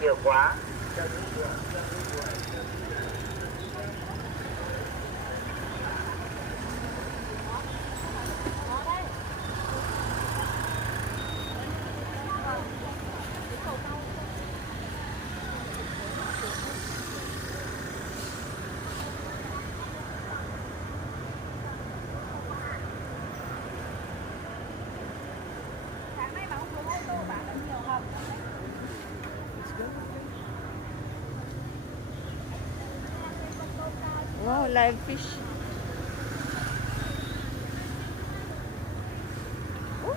chìa khóa. Sáng nay mà ông xuống ô tô bán được nhiều không? Wow, live fish. Oh,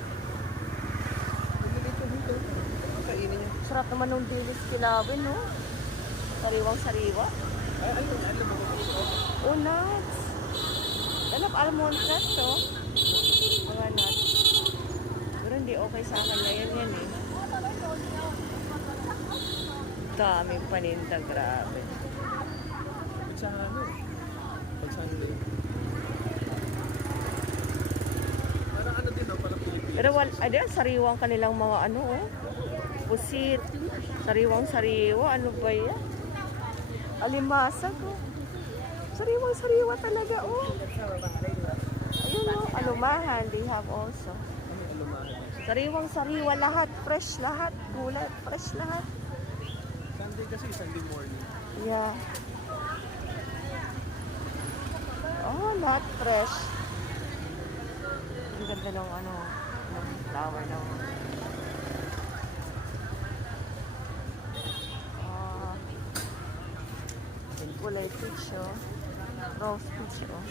Kainin niyo. sarap naman ng dilis kilawin, no? Sariwang sariwa. Ay, alam mo. Oh, nuts. Ganap almond nuts, oh. Mga nuts. Pero hindi okay sa akin ngayon yan, eh. Daming paninda, grabe. Sa ano? Pag Sunday. Parang ano din, no? Parang Pilipinas. Pero ayan, sariwang kanilang mga ano, oh. Pusit. Sariwang sariwa. Ano ba yan? Alimasag, oh. Sariwang sariwa talaga, oh. Ayun, oh. Alumahan, they have also. Ano yung alumahan? Sariwang sariwa lahat. Fresh lahat. Gulay, fresh lahat. Sunday kasi, Sunday morning. Yeah. Oh, lahat fresh. Ang ganda ng ano, ng flower ng kulay peach, oh. Rose peach, oh.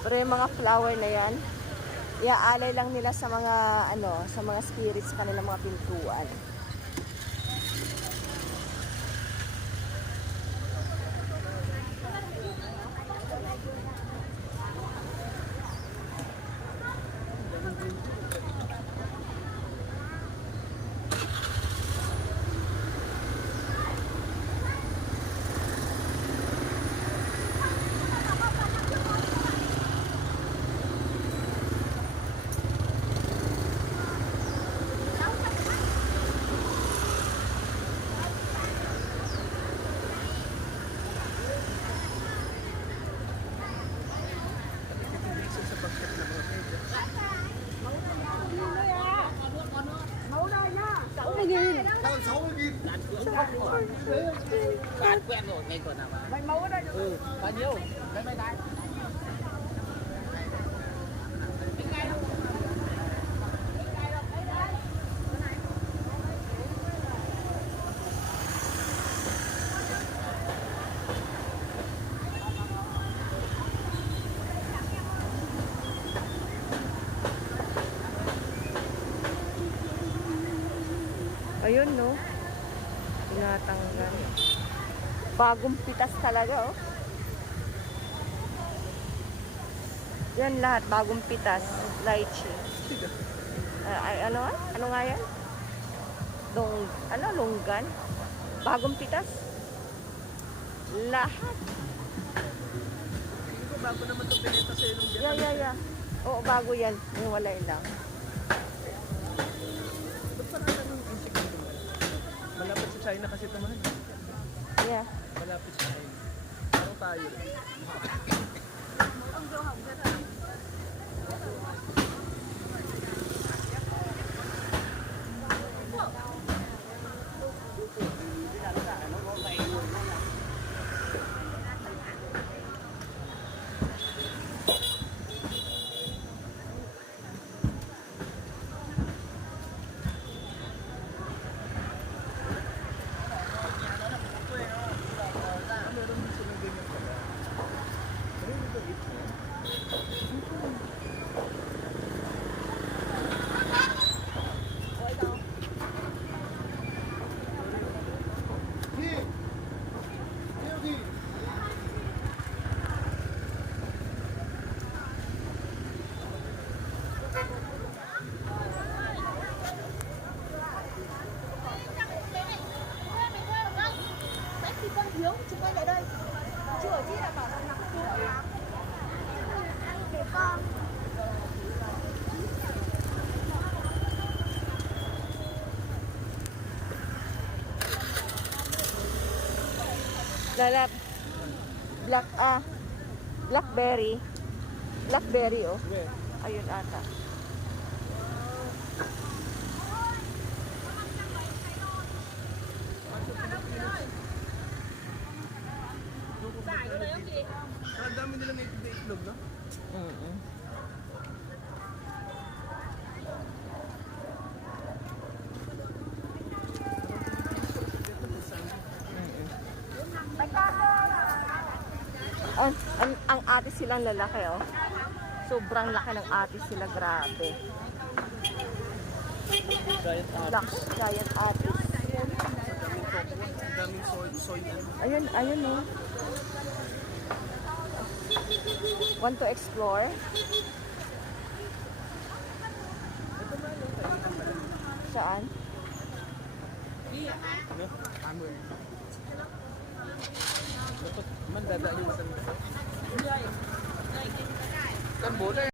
Pero yung mga flower na yan, iaalay lang nila sa mga ano, sa mga spirits kanilang mga pintuan. Sa pagkat ng mga media. Tao 6.000. Bạn quen rồi, ngày tuần nào mà. Mày mẫu đây. Ừ, bao nhiêu? Mấy cái. Ayun, no? Tinatanggal. Bagong pitas talaga, oh. Yan lahat, bagong pitas. Lychee. Ay, ano nga? Ano nga yan? Longgan? Bagong pitas? Lahat. Hindi ko bago naman itong pinita sa'yo nung dyan. Yeah. Oo, bago yan. Yung walay lang. Ba't parang anong insik dito? Malapit sa China kasi ito mahal. Yeah. Malapit sa China. Parang tayo. Meron din silang ganyan pala. Pero hindi ko eat mo. Lalap. Blackberry. Blackberry, oh. Where? Ayun ata. Ang dami nila native na itlog, no? Mm-mm. Ang atis silang lalaki, oh. Sobrang laki ng atis sila, grabe. Giant Black, giant atis. Ang daming soy. Ayun, ayun, oh. Want to explore? Saan? Ano? Hammer. Dapat man dadaan yung matan. Kan bola